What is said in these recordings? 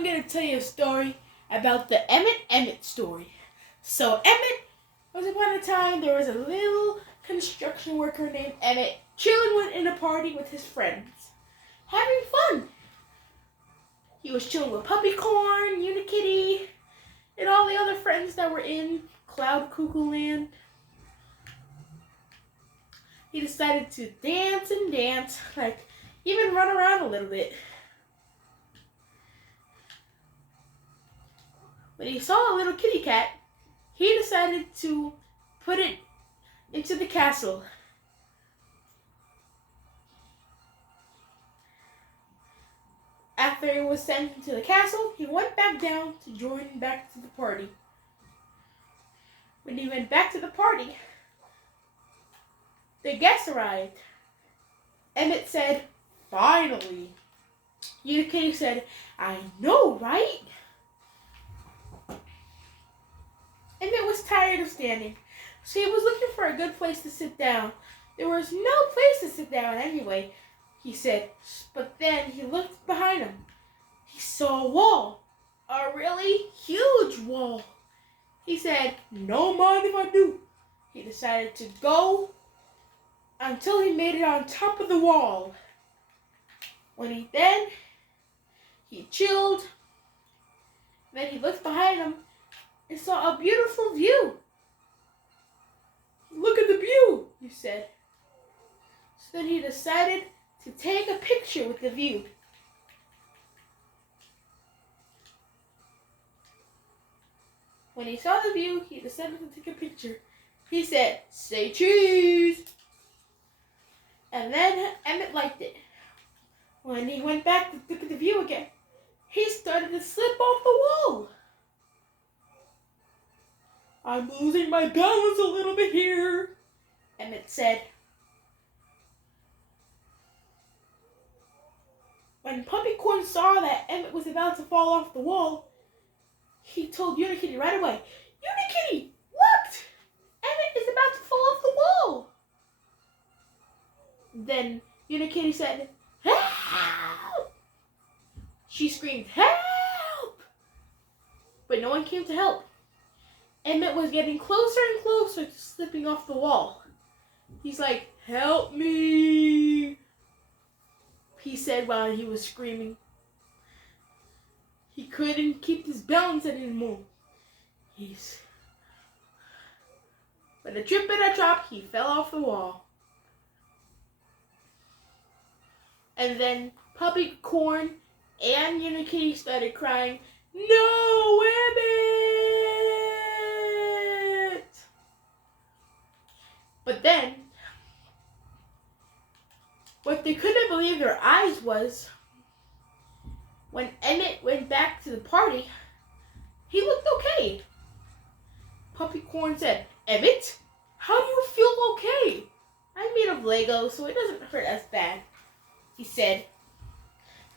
I'm going to tell you a story about the Emmett Emmett story. So Emmett, once upon a time, there was a little construction worker named Emmett chilling in a party with his friends, having fun. He was chilling with Puppycorn, Unikitty, and all the other friends that were in Cloud Cuckoo Land. He decided to dance and dance, like even run around a little bit. When he saw a little kitty cat, he decided to put it into the castle. After it was sent into the castle, he went back down to join back to the party. When he went back to the party, the guests arrived. Emmett said, "Finally." Unikitty said, "I know, right?" Emmett was tired of standing, so he was looking for a good place to sit down. There was no place to sit down anyway, he said, but then he looked behind him. He saw a wall, a really huge wall. He said, "No mind if I do." He decided to go until he made it on top of the wall. He chilled. Then he looked behind him and saw a beautiful view. "Look at the view," he said. So then he decided to take a picture with the view. When he saw the view, he decided to take a picture. He said, "Say cheese." And then Emmett liked it. When he went back to look at the view again, he started to slip off the wall. "I'm losing my balance a little bit here," Emmett said. When Puppycorn saw that Emmett was about to fall off the wall, he told Unikitty right away, "Unikitty, look! Emmett is about to fall off the wall." Then Unikitty said, "Help!" She screamed, "Help!" But no one came to help. Emmett was getting closer and closer to slipping off the wall. He's like, "Help me," he said while he was screaming. He couldn't keep his balance anymore. With a trip and a drop, he fell off the wall. And then Puppycorn and Unikitty started crying, "No, Emmett!" But then, what they couldn't believe their eyes was, when Emmett went back to the party, he looked okay. Puppycorn said, "Emmett, how do you feel okay?" "I'm made of Lego, so it doesn't hurt as bad," he said.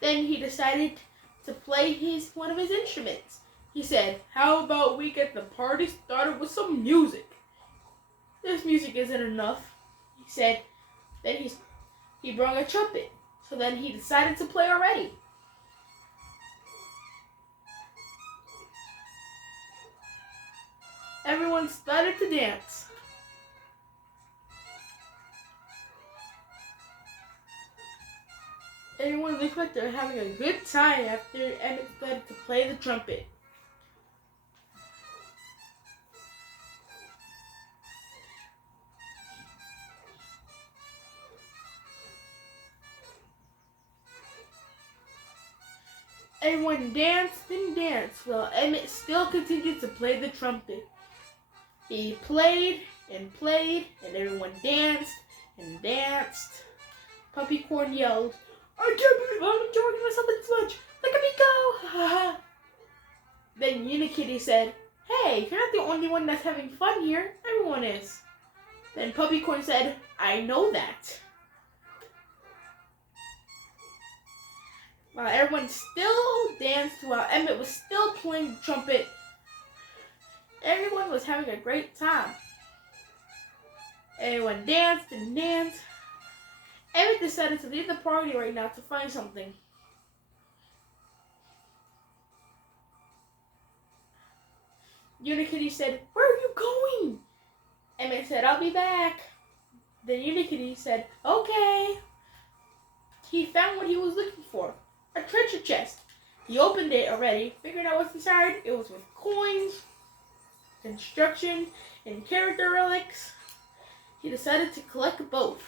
Then he decided to play one of his instruments. He said, "How about we get the party started with some music?" "This music isn't enough," he said. Then he brought a trumpet, so then he decided to play already. Everyone started to dance. Everyone looked like they were having a good time after Emmett started to play the trumpet. Everyone danced and danced while Emmett still continued to play the trumpet. He played and played, and everyone danced and danced. Puppycorn yelled, "I can't believe I'm enjoying myself this much! Look at me go!" Then Unikitty said, "Hey, you're not the only one that's having fun here. Everyone is." Then Puppycorn said, "I know that." While everyone still danced, while Emmett was still playing the trumpet, everyone was having a great time. Everyone danced and danced. Emmett decided to leave the party right now to find something. Unikitty said, "Where are you going?" Emmett said, "I'll be back." Then Unikitty said, "Okay." He found what he was looking for, a treasure chest. He opened it already, figured out what's inside. It was with coins, instructions, and character relics. He decided to collect both,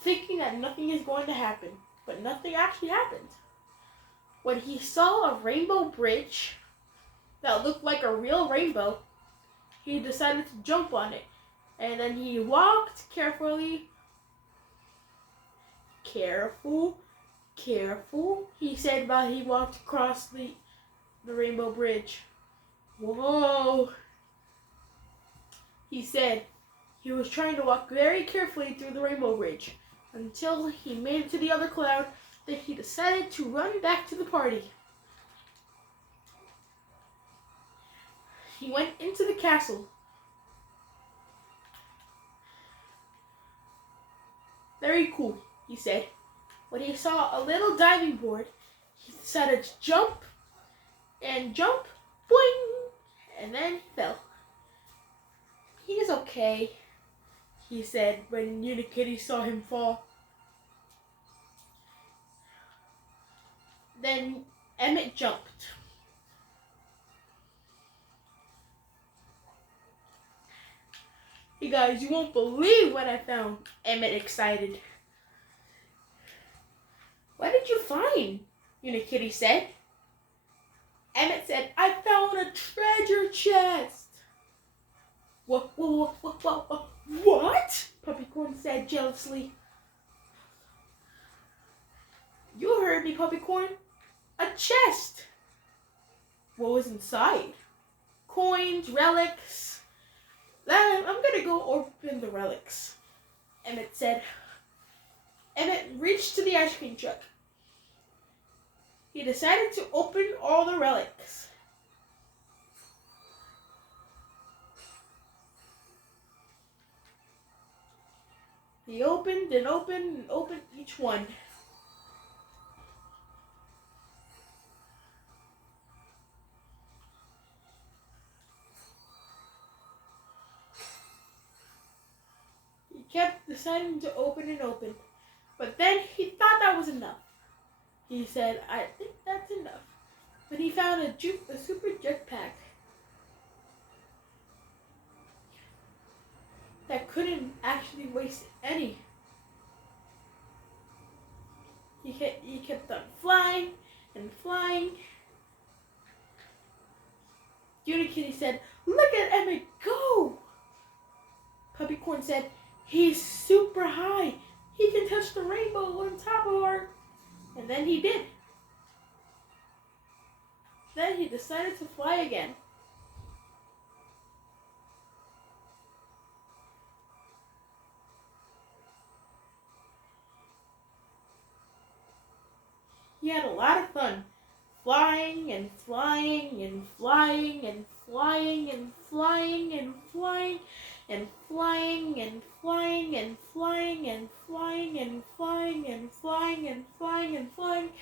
thinking that nothing is going to happen. But nothing actually happened. When he saw a rainbow bridge that looked like a real rainbow, he decided to jump on it. And then he walked carefully. Careful, careful, he said while he walked across the rainbow bridge. Whoa, he said. He was trying to walk very carefully through the rainbow bridge until he made it to the other cloud. Then he decided to run back to the party. He went into the castle. "Very cool," he said. When he saw a little diving board, he decided to jump, boing, and then he fell. "He's okay," he said when Unikitty saw him fall. Then Emmett jumped. "Hey guys, you won't believe what I found," Emmett excited. "What did you find?" Unikitty said. Emmett said, "I found a treasure chest." What? Puppycorn said jealously. "You heard me, Puppycorn. A chest." "What was inside?" "Coins, relics." "I'm gonna go open the relics," Emmett said. Emmett reached to the ice cream truck. He decided to open all the relics. He opened and opened and opened each one. He kept deciding to open and open, but then he thought that was enough. He said, "I think that's enough." But he found a super jetpack that couldn't actually waste any. He kept on flying and flying. Unikitty said, "Look at Emmett go!" Puppycorn said, "He's super high. He can touch the rainbow on top of our..." And then he did. Then he decided to fly again. He had a lot of fun, flying and flying and flying and flying and flying and flying and flying and flying and flying and flying and flying and flying and flying and flying.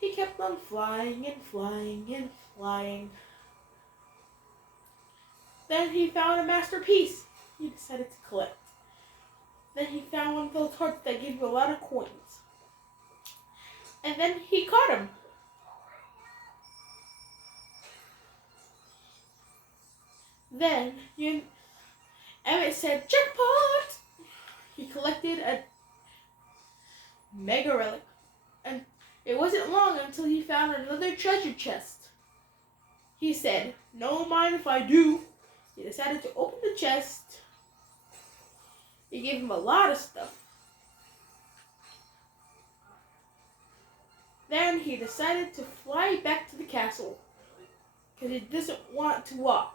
He kept on flying and flying and flying. Then he found a masterpiece he decided to collect. Then he found one of those hearts that gave you a lot of coins. And then he caught him. Then Emmett said, "Jackpot!" He collected a mega relic. And it wasn't long until he found another treasure chest. He said, "No mind if I do." He decided to open the chest. He gave him a lot of stuff. Then he decided to fly back to the castle because he doesn't want to walk.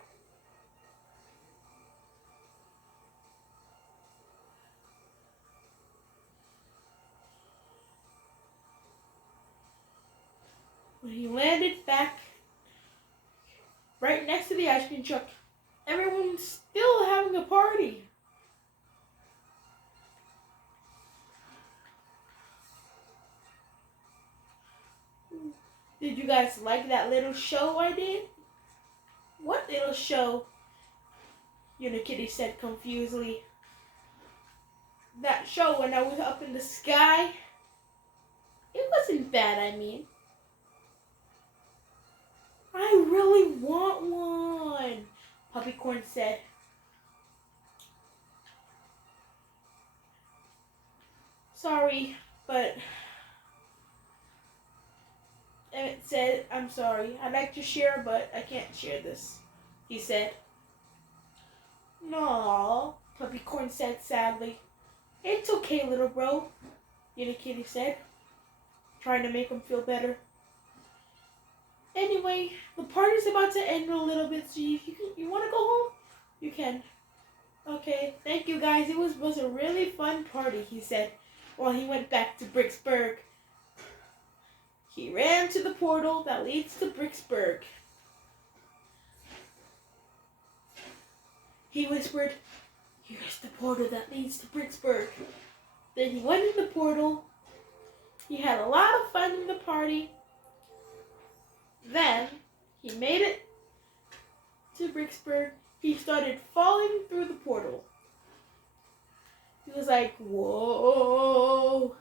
When he landed back right next to the ice cream truck, everyone's still having a party. Did you guys like that little show I did? What little show? Unikitty said confusedly. That show when I was up in the sky? It wasn't bad, I mean. I really want one, Puppycorn said. Sorry, but Emmett said, I'm sorry. I'd like to share, but I can't share this, he said. No, Puppycorn said sadly. It's okay, little bro, Unikitty said, trying to make him feel better. Anyway, the party's about to end in a little bit, so you want to go home? You can. Okay, thank you guys. It was a really fun party, he said, while he went back to Bricksburg. He ran to the portal that leads to Bricksburg. He whispered, here's the portal that leads to Bricksburg. Then he went in the portal. He had a lot of fun in the party. Then he made it to Bricksburg. He started falling through the portal. He was like, whoa.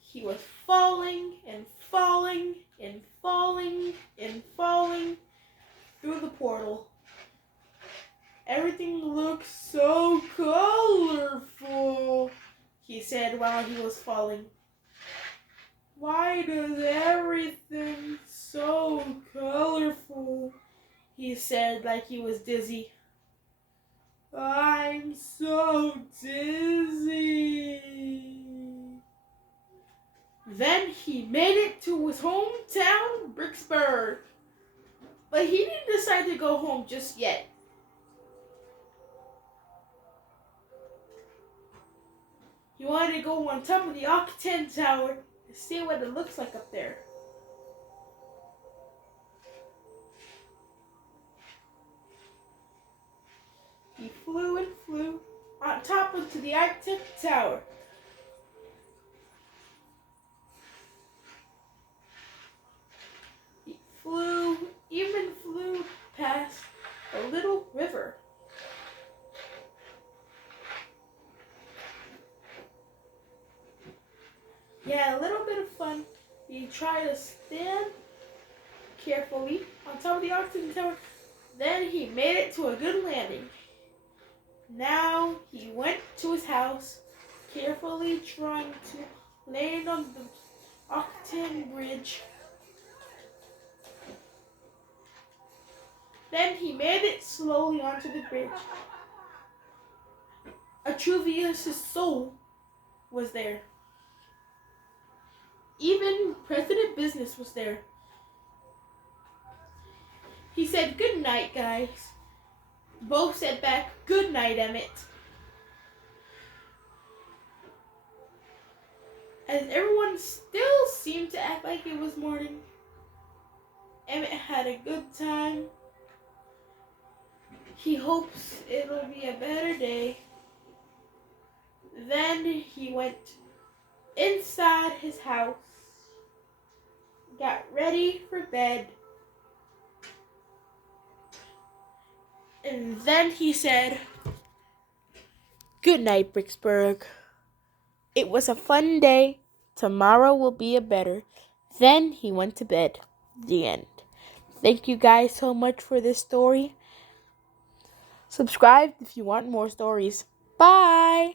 He was falling and falling and falling and falling through the portal. Everything looks so colorful, he said while he was falling. Why does everything so colorful? He said like he was dizzy. I'm so dizzy. Then he made it to his hometown, Bricksburg. But he didn't decide to go home just yet. He wanted to go on top of the Octane Tower to see what it looks like up there. He flew and flew on top into the Octane Tower. He even flew past a little river. He had a little bit of fun. He tried to stand carefully on top of the Octane Tower. Then he made it to a good landing. Now he went to his house, carefully trying to land on the Octane Bridge. Then he made it slowly onto the bridge. Atruvius' soul was there. Even President Business was there. He said, good night, guys. Both said back, good night, Emmett. As everyone still seemed to act like it was morning, Emmett had a good time. He hopes it'll be a better day. Then he went inside his house, got ready for bed, and then he said, good night, Bricksburg. It was a fun day. Tomorrow will be a better. Then he went to bed. The end. Thank you guys so much for this story. Subscribe if you want more stories. Bye!